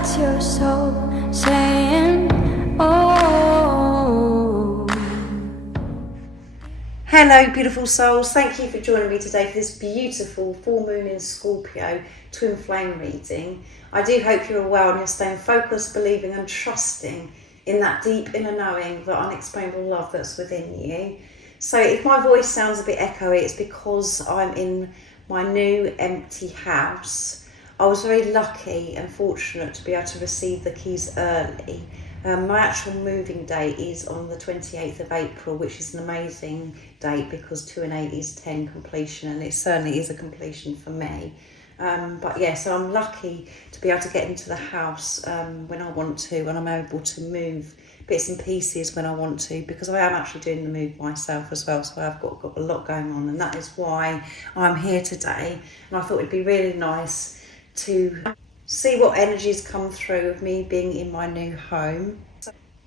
That's your soul saying, oh. Hello beautiful souls, thank you for joining me today for this beautiful full moon in Scorpio twin flame reading. I do hope you're well and you're staying focused, believing and trusting in that deep inner knowing, the unexplainable love that's within you. So if my voice sounds a bit echoey, it's because I'm in my new empty house. I was very lucky and fortunate to be able to receive the keys early. My actual moving date is on the 28th of April, which is an amazing date because 2 and 8 is 10 completion, and it certainly is a completion for me. But yeah, so I'm lucky to be able to get into the house when I want to, and I'm able to move bits and pieces when I want to, because I am actually doing the move myself as well, so I've got a lot going on, and that is why I'm here today. And I thought it'd be really nice to see what energies come through of me being in my new home.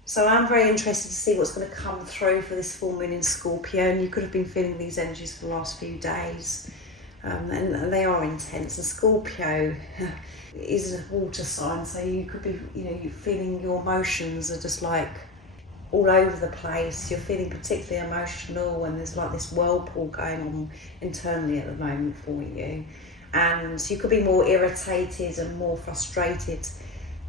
So I'm very interested to see what's going to come through for this full moon in Scorpio, and you could have been feeling these energies for the last few days, and they are intense. And Scorpio is a water sign, so you could be, you're feeling your emotions are just like all over the place. You're feeling particularly emotional, and there's like this whirlpool going on internally at the moment for you. And you could be more irritated and more frustrated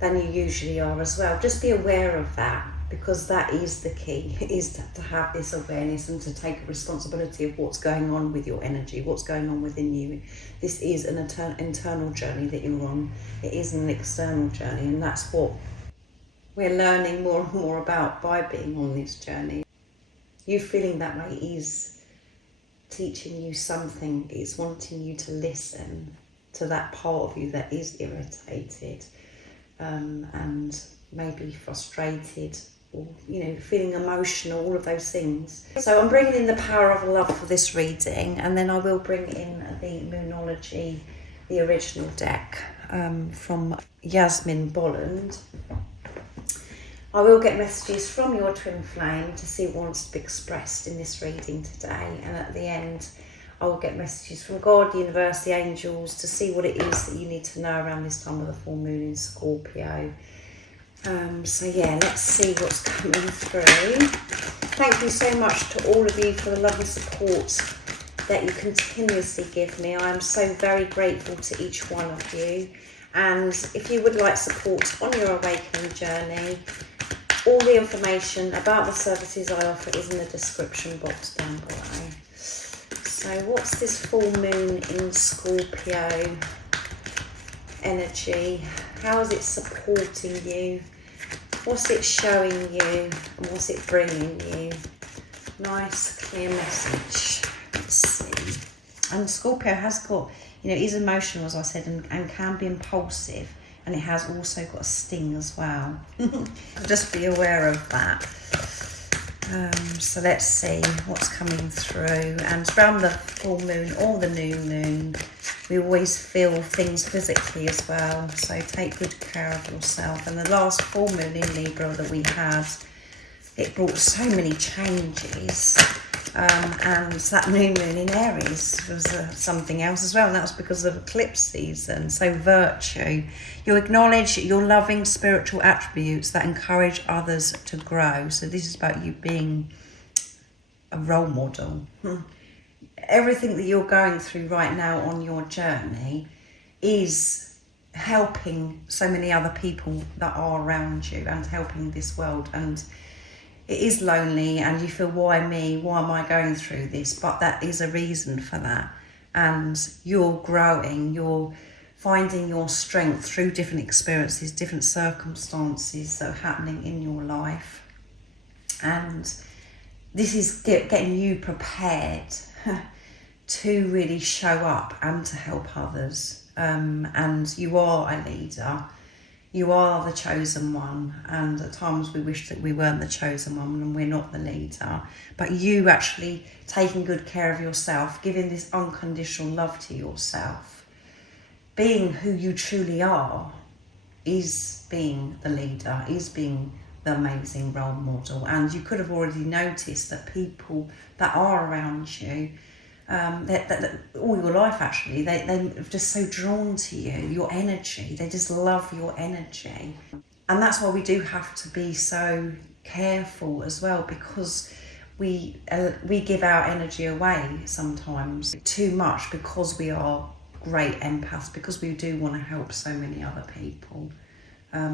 than you usually are as well. Just be aware of that, because that is the key, is to have this awareness and to take responsibility of what's going on with your energy, what's going on within you. This is an internal journey that you're on. It isn't an external journey, and that's what we're learning more and more about by being on this journey. You feeling that way is teaching you something. It's wanting you to listen to that part of you that is irritated and maybe frustrated, or feeling emotional, all of those things. So I'm bringing in the power of love for this reading, and then I will bring in the Moonology, the original deck from Yasmin Bolland. I will get messages from your twin flame to see what wants to be expressed in this reading today, and at the end I will get messages from God, the universe, the angels, to see what it is that you need to know around this time of the full moon in Scorpio. So yeah, let's see what's coming through. Thank you so much to all of you for the lovely support that you continuously give me. I am so very grateful to each one of you. And if you would like support on your awakening journey, all the information about the services I offer is in the description box down below. So what's this full moon in Scorpio energy? How is it supporting you? What's it showing you? And what's it bringing you? Nice, clear message. Let's see. And Scorpio has got, is emotional, as I said, and can be impulsive. And it has also got a sting as well. Just be aware of that. So let's see what's coming through. And around the full moon or the new moon, we always feel things physically as well. So take good care of yourself. And the last full moon in Libra that we had, it brought so many changes. And that new moon in Aries was something else as well, and that was because of eclipse season. So virtue, you acknowledge your loving spiritual attributes that encourage others to grow. So this is about you being a role model. Everything that you're going through right now on your journey is helping so many other people that are around you and helping this world. And it is lonely and you feel, why me? Why am I going through this? But that is a reason for that. And you're growing, you're finding your strength through different experiences, different circumstances that are happening in your life. And this is getting you prepared to really show up and to help others. And you are a leader. You are the chosen one, and at times we wish that we weren't the chosen one and we're not the leader. But you actually taking good care of yourself, giving this unconditional love to yourself, being who you truly are, is being the leader, is being the amazing role model. And you could have already noticed that people that are around you all your life actually, they're just so drawn to you, your energy. They just love your energy. And that's why we do have to be so careful as well, because we give our energy away sometimes too much, because we are great empaths, because we do want to help so many other people.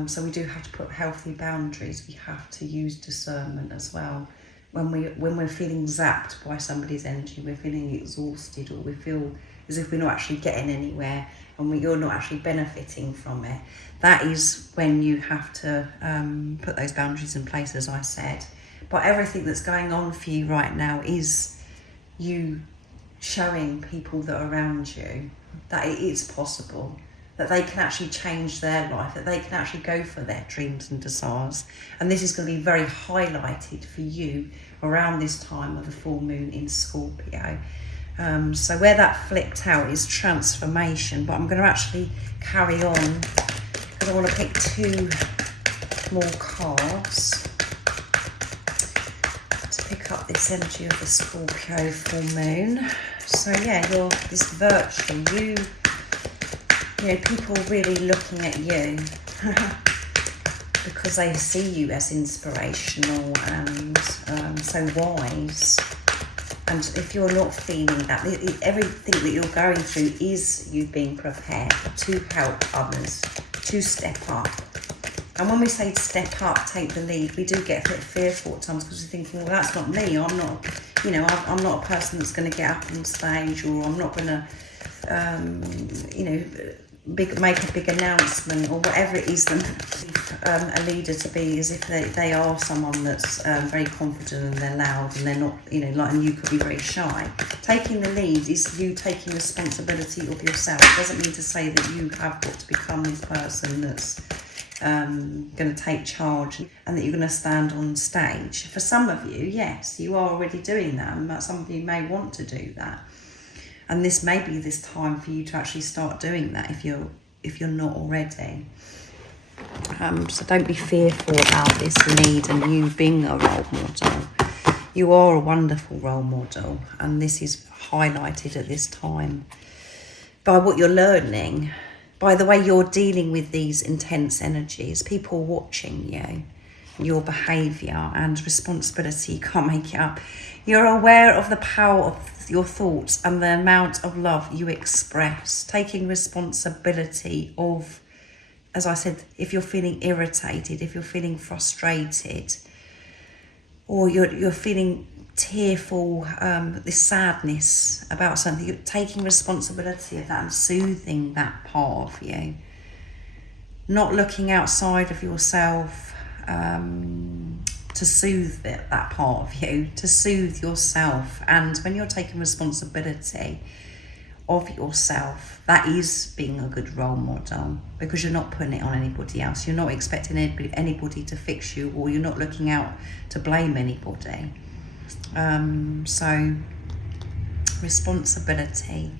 So we do have to put healthy boundaries. We have to use discernment as well. When we're feeling zapped by somebody's energy, we're feeling exhausted, or we feel as if we're not actually getting anywhere, and you're not actually benefiting from it, that is when you have to put those boundaries in place, as I said. But everything that's going on for you right now is you showing people that are around you that it is possible, that they can actually change their life, that they can actually go for their dreams and desires. And this is going to be very highlighted for you around this time of the full moon in Scorpio. So where that flipped out is transformation, but I'm going to actually carry on because I want to pick 2 more cards to pick up this energy of the Scorpio full moon. So yeah, you're this virtue, you know, people really looking at you because they see you as inspirational and so wise. And if you're not feeling that, everything that you're going through is you being prepared to help others, to step up. And when we say step up, take the lead, we do get a bit fearful at times, because we're thinking, well, that's not me. I'm not, you know, I'm not a person that's going to get up on stage, or I'm not going to, you know, make a big announcement, or whatever it is that a leader to be, is if they are someone that's very confident and they're loud and they're not, you know, like, and you could be very shy. Taking the lead is you taking responsibility of yourself. It doesn't mean to say that you have got to become this person that's going to take charge and that you're going to stand on stage. For some of you, yes, you are already doing that, and some of you may want to do that. And this may be this time for you to actually start doing that if you're not already. So don't be fearful about this lead and you being a role model. You are a wonderful role model, and this is highlighted at this time by what you're learning, by the way you're dealing with these intense energies, people watching you, your behaviour and responsibility. You can't make it up. You're aware of the power of your thoughts and the amount of love you express, taking responsibility of, as I said, if you're feeling irritated, if you're feeling frustrated, or you're feeling tearful, this sadness about something, you're taking responsibility of that and soothing that part of you, not looking outside of yourself, to soothe that part of you, to soothe yourself. And when you're taking responsibility of yourself, that is being a good role model, because you're not putting it on anybody else. You're not expecting anybody to fix you, or you're not looking out to blame anybody. So responsibility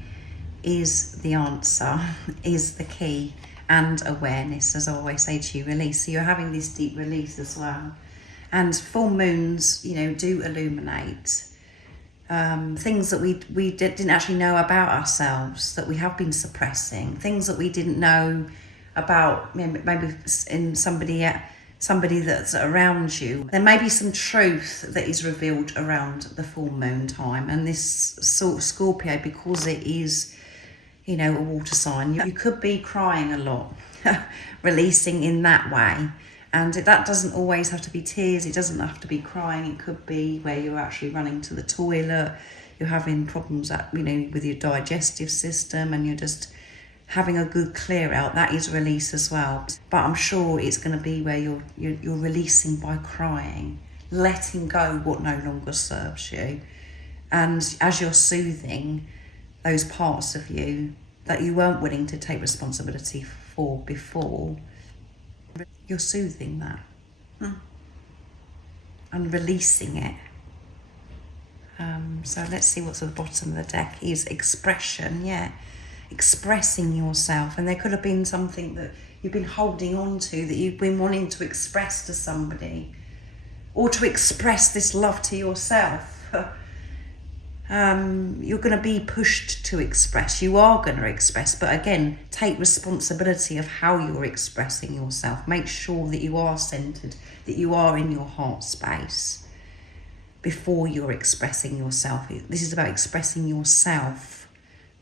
is the answer, is the key, and awareness, as I always say to you, release. So you're having this deep release as well. And full moons, you know, do illuminate things that we didn't actually know about ourselves, that we have been suppressing, things that we didn't know about, maybe in somebody that's around you. There may be some truth that is revealed around the full moon time. And this sort of Scorpio, because it is, you know, a water sign, you could be crying a lot, releasing in that way. And that doesn't always have to be tears, it doesn't have to be crying. It could be where you're actually running to the toilet, you're having problems with your digestive system, and you're just having a good clear out. That is release as well. But I'm sure it's going to be where you're releasing by crying, letting go what no longer serves you. And as you're soothing those parts of you that you weren't willing to take responsibility for before, you're soothing that and releasing it. So let's see what's at the bottom of the deck is expression. Yeah, expressing yourself. And there could have been something that you've been holding on to, that you've been wanting to express to somebody, or to express this love to yourself. you're going to be pushed to express. You are going to express, but again, take responsibility of how you're expressing yourself. Make sure that you are centered, that you are in your heart space before you're expressing yourself. This is about expressing yourself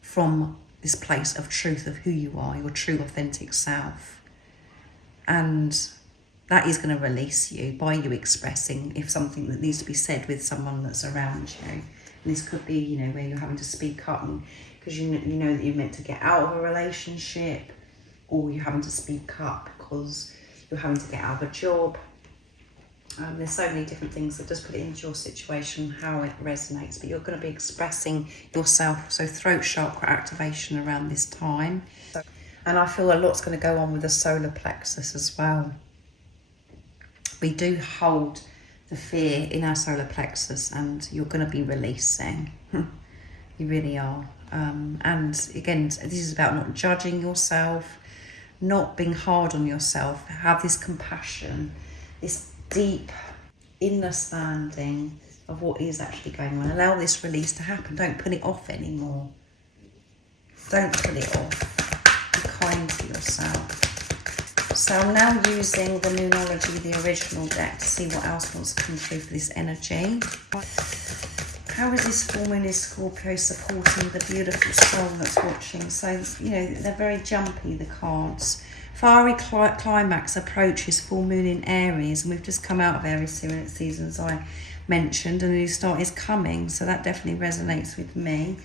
from this place of truth of who you are, your true authentic self. And that is going to release you by you expressing if something that needs to be said with someone that's around you. And this could be, you know, where you're having to speak up because you know that you're meant to get out of a relationship, or you're having to speak up because you're having to get out of a job. There's so many different things that just put it into your situation, how it resonates, but you're going to be expressing yourself. So throat chakra activation around this time. And I feel a lot's going to go on with the solar plexus as well. We do hold the fear in our solar plexus, and you're going to be releasing. You really are. And again, this is about not judging yourself, not being hard on yourself. Have this compassion, this deep understanding of what is actually going on. Allow this release to happen. Don't put it off anymore. Don't put it off. Be kind to yourself. So I'm now using the Moonology, the original deck, to see what else wants to come through for this energy. How is this full moon in Scorpio supporting the beautiful soul that's watching? So, you know, they're very jumpy, the cards. Fiery climax approaches full moon in Aries, and we've just come out of Aries season, as I mentioned, and a new start is coming, so that definitely resonates with me.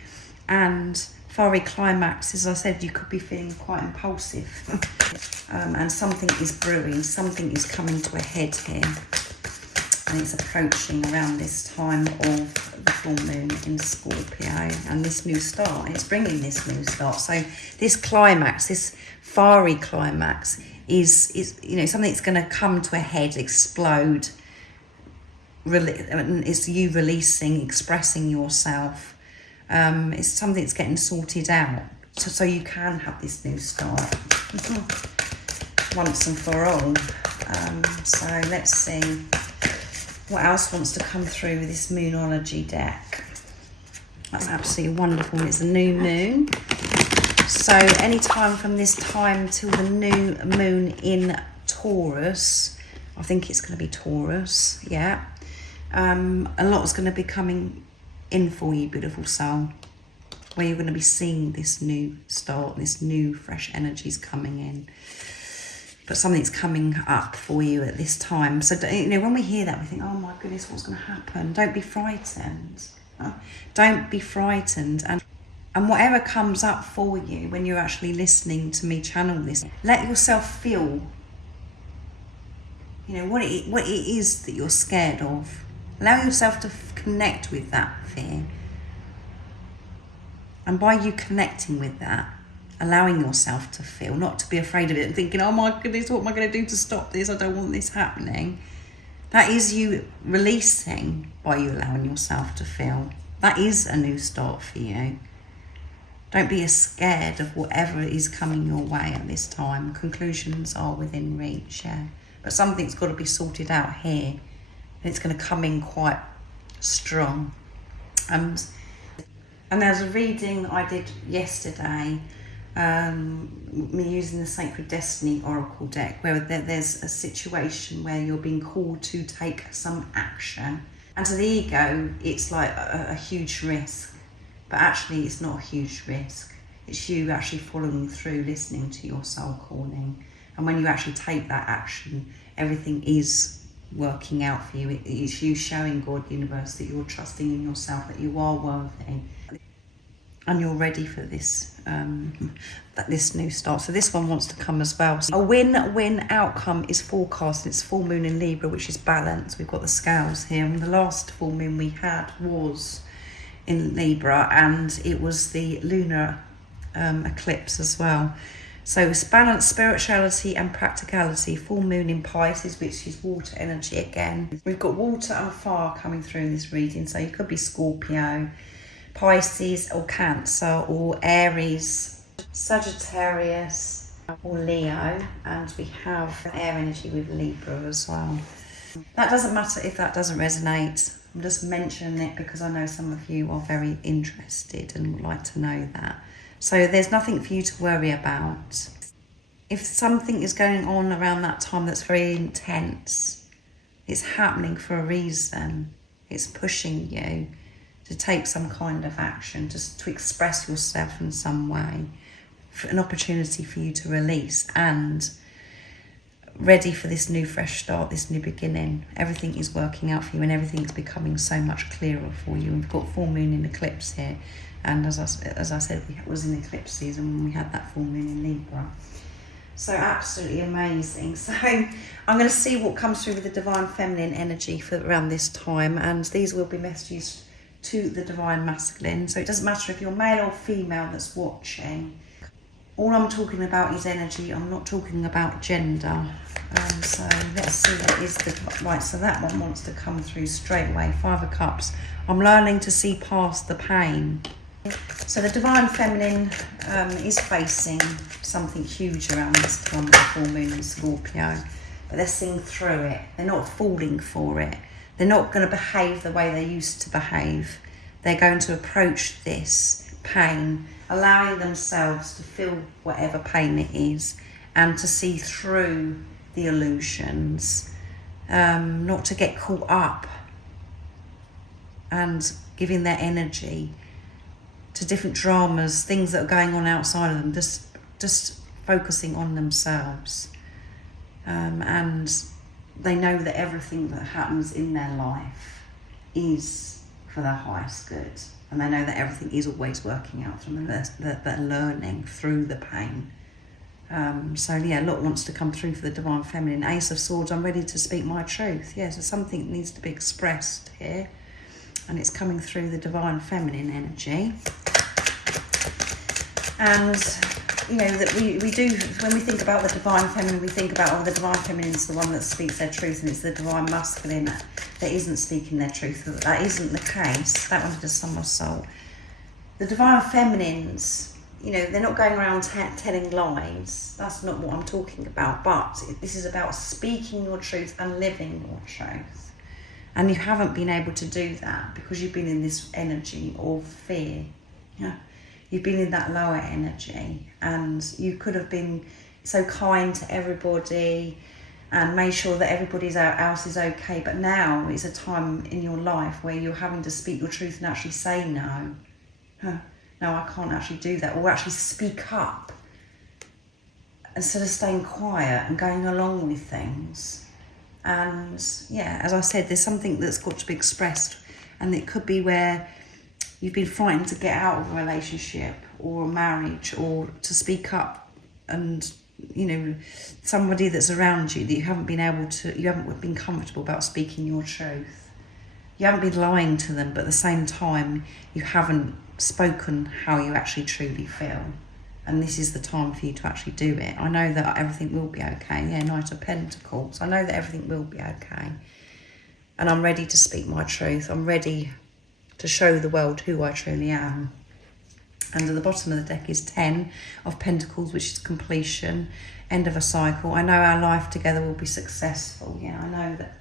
And fiery climax, as I said, you could be feeling quite impulsive, and something is brewing, something is coming to a head here, and it's approaching around this time of the full moon in Scorpio, and this new start, it's bringing this new start. So this climax, this fiery climax is you know, something that's going to come to a head, explode. It's you releasing, expressing yourself. It's something that's getting sorted out, so you can have this new start once and for all. So let's see what else wants to come through with this Moonology deck. That's absolutely wonderful. It's a new moon. So any time from this time till the new moon in Taurus, I think it's going to be Taurus, yeah. A lot is going to be coming in for you, beautiful soul, where you're going to be seeing this new start, this new fresh energies coming in. But something's coming up for you at this time. So, you know, when we hear that, we think, oh my goodness, what's going to happen? Don't be frightened. Don't be frightened. And whatever comes up for you when you're actually listening to me channel this, let yourself feel, you know, what it is that you're scared of. Allow yourself to connect with that fear. And by you connecting with that, allowing yourself to feel, not to be afraid of it and thinking, oh my goodness, what am I going to do to stop this? I don't want this happening. That is you releasing by you allowing yourself to feel. That is a new start for you. Don't be as scared of whatever is coming your way at this time. Conclusions are within reach, yeah. But something's got to be sorted out here. And it's going to come in quite strong. And there's a reading I did yesterday, me using the Sacred Destiny Oracle deck, where there's a situation where you're being called to take some action. And to the ego, it's like a huge risk. But actually, it's not a huge risk. It's you actually following through, listening to your soul calling. And when you actually take that action, everything is working out for you. It's you showing God, universe, that you're trusting in yourself, that you are worthy, and you're ready for this this new start. So this one wants to come as well. So a win-win outcome is forecast. It's full moon in Libra, which is balance. We've got the scales here, and the last full moon we had was in Libra, and it was the lunar eclipse as well. So it's balance, spirituality and practicality. Full moon in Pisces, which is water energy again. We've got water and fire coming through in this reading, so you could be Scorpio, Pisces or Cancer, or Aries, Sagittarius or Leo, and we have air energy with Libra as well. That doesn't matter if that doesn't resonate. I'm just mentioning it because I know some of you are very interested and would like to know that. So there's nothing for you to worry about. If something is going on around that time that's very intense, it's happening for a reason. It's pushing you to take some kind of action, just to express yourself in some way, for an opportunity for you to release and ready for this new fresh start, this new beginning. Everything is working out for you and everything's becoming so much clearer for you. We've got full moon in eclipse here, and as I said, it was in eclipse season when we had that full moon in Libra. So absolutely amazing. So I'm going to see what comes through with the divine feminine energy for around this time, and these will be messages to the divine masculine. So it doesn't matter if you're male or female that's watching. All I'm talking about is energy. I'm not talking about gender. So let's see what is the right. So that one wants to come through straight away. 5 of Cups. I'm learning to see past the pain. So the divine feminine is facing something huge around this time of the full moon in Scorpio, but they're seeing through it. They're not falling for it. They're not going to behave the way they used to behave. They're going to approach this pain, allowing themselves to feel whatever pain it is and to see through the illusions, not to get caught up and giving their energy to different dramas, things that are going on outside of them, just focusing on themselves. And they know that everything that happens in their life is for their highest good. And they know that everything is always working out for them, and they're learning through the pain. So yeah, a lot wants to come through for the divine feminine. Ace of Swords, I'm ready to speak my truth. Yeah, so something needs to be expressed here. And it's coming through the divine feminine energy. And you know that we do, when we think about the divine feminine, we think about, oh, the divine feminine is the one that speaks their truth, and it's the divine masculine that isn't speaking their truth. That isn't the case. That one's just somersault. The divine feminines, you know, they're not going around telling lies. That's not what I'm talking about. But this is about speaking your truth and living your truth. And you haven't been able to do that because you've been in this energy of fear. Yeah. You've been in that lower energy, and you could have been so kind to everybody and made sure that everybody else is okay. But now is a time in your life where you're having to speak your truth and actually say no. No, I can't actually do that. Or actually speak up instead of staying quiet and going along with things. And yeah, as I said, there's something that's got to be expressed, and it could be where you've been fighting to get out of a relationship or a marriage, or to speak up, and you know, somebody that's around you that you haven't been comfortable about speaking your truth. You haven't been lying to them, but at the same time you haven't spoken how you actually truly feel. And this is the time for you to actually do it. I know that everything will be okay. Yeah, Knight of Pentacles. I know that everything will be okay. And I'm ready to speak my truth. I'm ready to show the world who I truly am. And at the bottom of the deck is 10 of Pentacles, which is completion, end of a cycle. I know our life together will be successful. Yeah, I know that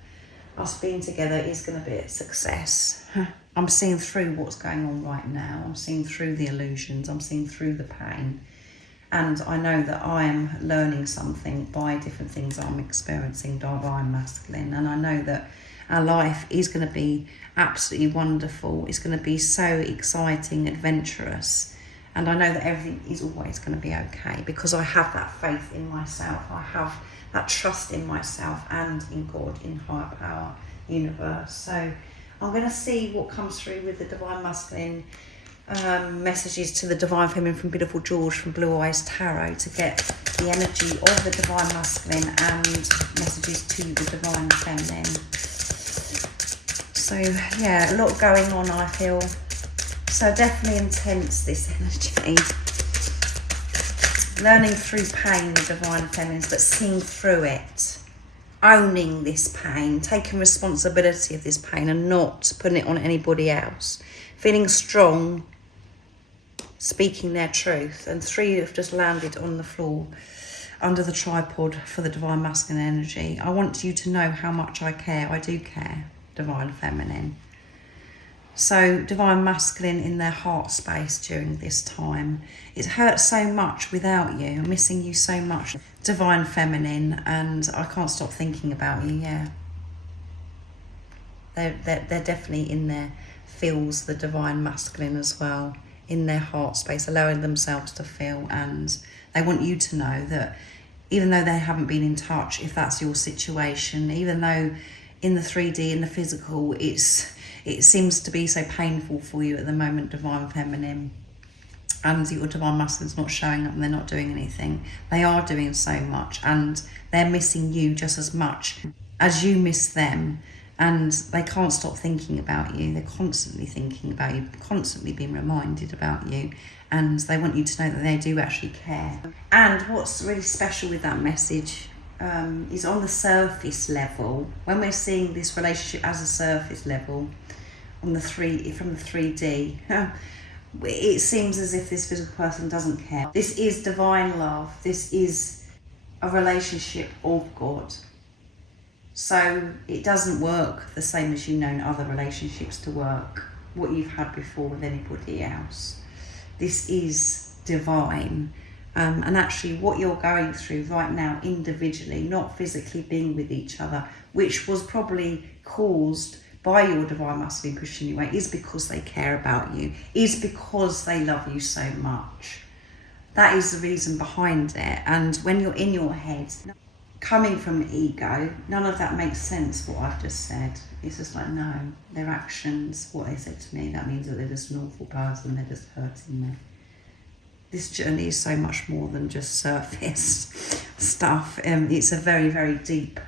us being together is going to be a success. I'm seeing through what's going on right now. I'm seeing through the illusions. I'm seeing through the pain. And I know that I am learning something by different things I'm experiencing, divine masculine. And I know that our life is going to be absolutely wonderful. It's going to be so exciting, adventurous. And I know that everything is always going to be okay because I have that faith in myself. I have that trust in myself and in God, in higher power, universe. So I'm going to see what comes through with the divine masculine messages to the divine feminine from Beautiful George from Blue Eyes Tarot, to get the energy of the divine masculine and messages to the divine feminine. So yeah, a lot going on, I feel. So definitely intense, this energy. Learning through pain, the divine feminines, but seeing through it. Owning this pain, taking responsibility of this pain and not putting it on anybody else. Feeling strong, speaking their truth. And 3 have just landed on the floor under the tripod for the divine masculine energy. I want you to know how much I care. I do care, divine feminine. So divine masculine in their heart space during this time. It hurts so much without you. I'm missing you so much. Divine feminine, and I can't stop thinking about you. Yeah, they're definitely in there. Feels the divine masculine as well in their heart space, allowing themselves to feel, and they want you to know that even though they haven't been in touch, if that's your situation, even though in the 3D, in the physical, it seems to be so painful for you at the moment, divine feminine, and your divine masculine's not showing up and they're not doing anything. They are doing so much, and they're missing you just as much as you miss them, and they can't stop thinking about you. They're constantly thinking about you, constantly being reminded about you, and they want you to know that they do actually care. And what's really special with that message is on the surface level, when we're seeing this relationship as a surface level, on the from the 3D, it seems as if this physical person doesn't care. This is divine love. This is a relationship of God. So it doesn't work the same as you've known other relationships to work, what you've had before with anybody else. This is divine. And actually what you're going through right now individually, not physically being with each other, which was probably caused by your divine masculine pushing you away, is because they care about you, is because they love you so much. That is the reason behind it. And when you're in your head, coming from ego, none of that makes sense, what I've just said. It's just like, no, their actions, what they said to me, that means that they're just an awful person, they're just hurting me. This journey is so much more than just surface stuff. It's a very, very deep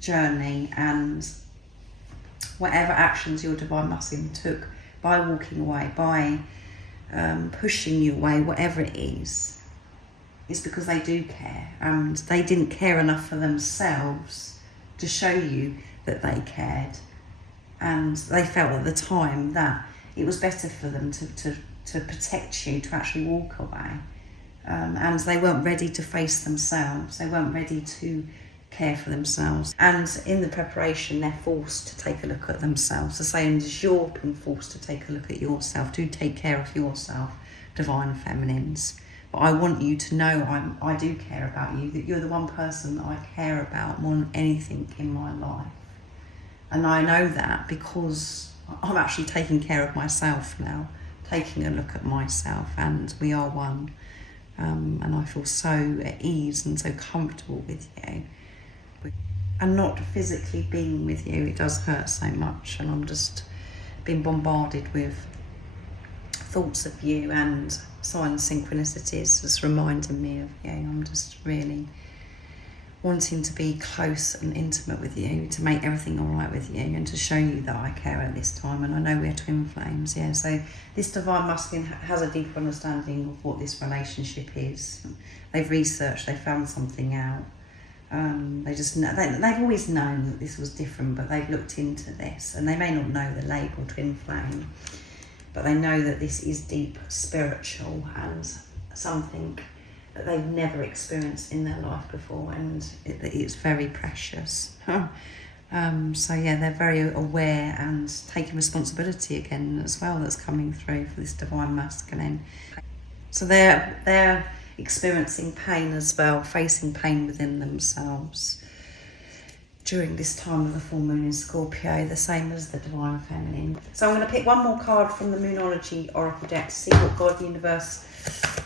journey, and whatever actions your divine masculine took by walking away, by pushing you away, whatever it is, it's because they do care, and they didn't care enough for themselves to show you that they cared, and they felt at the time that it was better for them to protect you, to actually walk away, and they weren't ready to face themselves. They weren't ready to care for themselves, and in the preparation they're forced to take a look at themselves, the same as you're being forced to take a look at yourself, to take care of yourself, divine feminines. But I want you to know I do care about you, that you're the one person that I care about more than anything in my life. And I know that because I'm actually taking care of myself now, taking a look at myself, and we are one. And I feel so at ease and so comfortable with you. And not physically being with you, it does hurt so much, and I'm just being bombarded with thoughts of you and signs, synchronicities, just reminding me of you. I'm just really wanting to be close and intimate with you, to make everything all right with you, and to show you that I care at this time. And I know we're twin flames, yeah. So this divine masculine has a deep understanding of what this relationship is. They've researched, they found something out. They just know, they've always known that this was different, but they've looked into this, and they may not know the label twin flame, but they know that this is deep spiritual and something that they've never experienced in their life before, and it's very precious. So yeah, they're very aware and taking responsibility again as well, that's coming through for this divine masculine. So they're experiencing pain as well, facing pain within themselves during this time of the full moon in Scorpio, the same as the divine feminine. So I'm going to pick one more card from the Moonology Oracle deck to see what God, universe,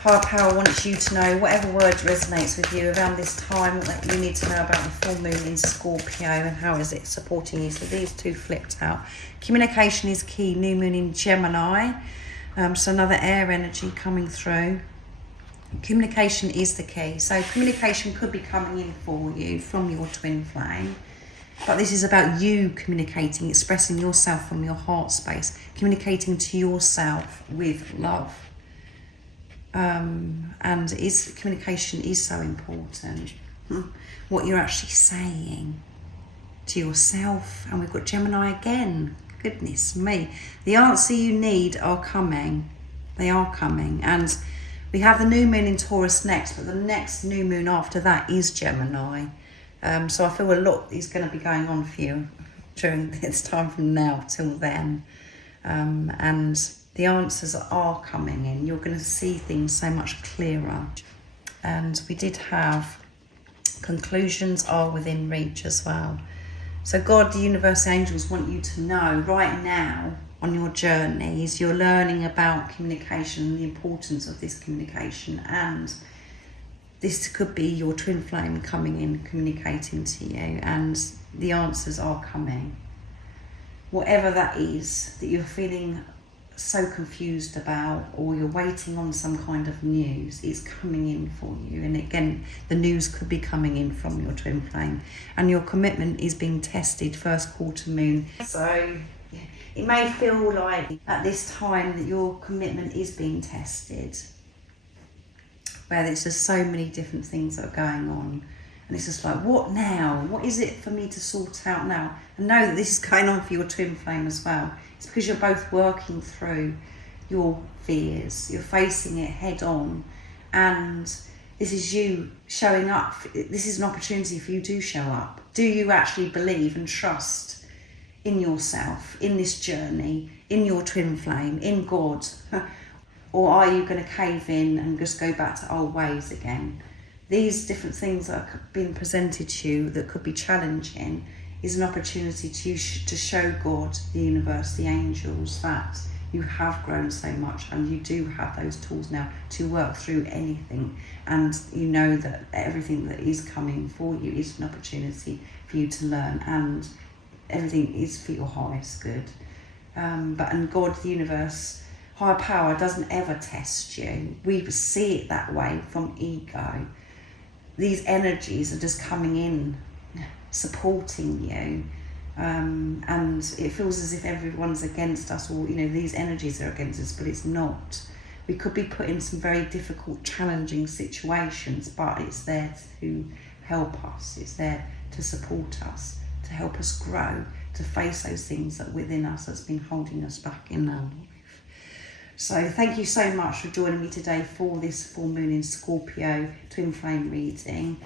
higher power wants you to know, whatever word resonates with you around this time that you need to know about the full moon in Scorpio and how is it supporting you. So these two flipped out. Communication is key, new moon in Gemini, so another air energy coming through. Communication is the key. So communication could be coming in for you from your twin flame, but this is about you communicating, expressing yourself from your heart space, communicating to yourself with love. And communication is so important. What you're actually saying to yourself. And we've got Gemini again. Goodness me. The answer you need are coming. They are coming. And we have the new moon in Taurus next, but the next new moon after that is Gemini. So I feel a lot is going to be going on for you during this time from now till then. and the answers are coming in. You're going to see things so much clearer. And we did have conclusions are within reach as well. So God, the universe, the angels want you to know right now on your journeys, you're learning about communication, the importance of this communication, and this could be your twin flame coming in, communicating to you, and the answers are coming. Whatever that is that you're feeling so confused about, or you're waiting on some kind of news, is coming in for you. And again, the news could be coming in from your twin flame, and your commitment is being tested, first quarter moon. So it may feel like at this time that your commitment is being tested, where there's just so many different things that are going on. And it's just like, what now? What is it for me to sort out now? And know that this is going on for your twin flame as well. It's because you're both working through your fears. You're facing it head on. And this is you showing up. This is an opportunity for you to show up. Do you actually believe and trust in yourself, in this journey, in your twin flame, in God? Or are you going to cave in and just go back to old ways again? These different things that are being presented to you that could be challenging is an opportunity to show God, the universe, the angels, that you have grown so much and you do have those tools now to work through anything. And you know that everything that is coming for you is an opportunity for you to learn, and everything is for your highest good. And God, the universe, higher power doesn't ever test you. We see it that way from ego. These energies are just coming in, supporting you, and it feels as if everyone's against us, or these energies are against us, but it's not. We could be put in some very difficult, challenging situations, but it's there to help us. It's there to support us, to help us grow, to face those things that within us that's been holding us back in our life. So thank you so much for joining me today for this full moon in Scorpio twin flame reading.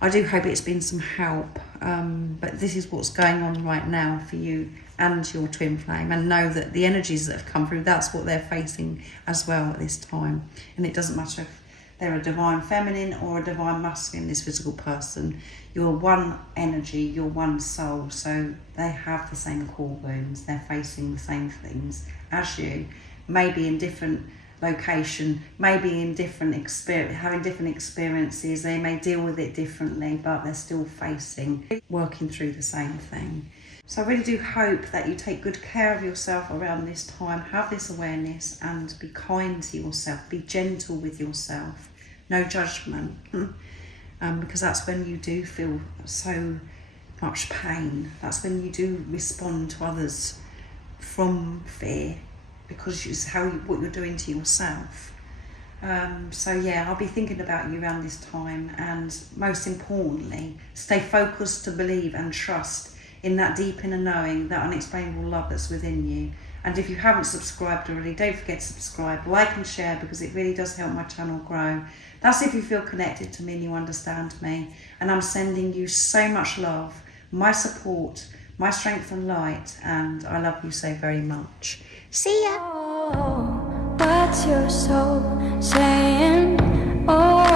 I do hope it's been some help, but this is what's going on right now for you and your twin flame, and know that the energies that have come through, that's what they're facing as well at this time. And it doesn't matter if they're a divine feminine or a divine masculine, this physical person. You're one energy, you're one soul, so they have the same core wounds, they're facing the same things as you. Maybe in different location, maybe in different experience, having different experiences, they may deal with it differently, but they're still working through the same thing. So I really do hope that you take good care of yourself around this time, have this awareness, and be kind to yourself, be gentle with yourself, no judgment, because that's when you do feel so much pain. That's when you do respond to others from fear, because it's what you're doing to yourself. So yeah, I'll be thinking about you around this time, and most importantly, stay focused to believe and trust in that deep inner knowing, that unexplainable love that's within you. And if you haven't subscribed already, don't forget to subscribe, like and share, because it really does help my channel grow. That's if you feel connected to me and you understand me. And I'm sending you so much love, my support, my strength and light, and I love you so very much. See ya. Oh, what's your soul saying? Oh.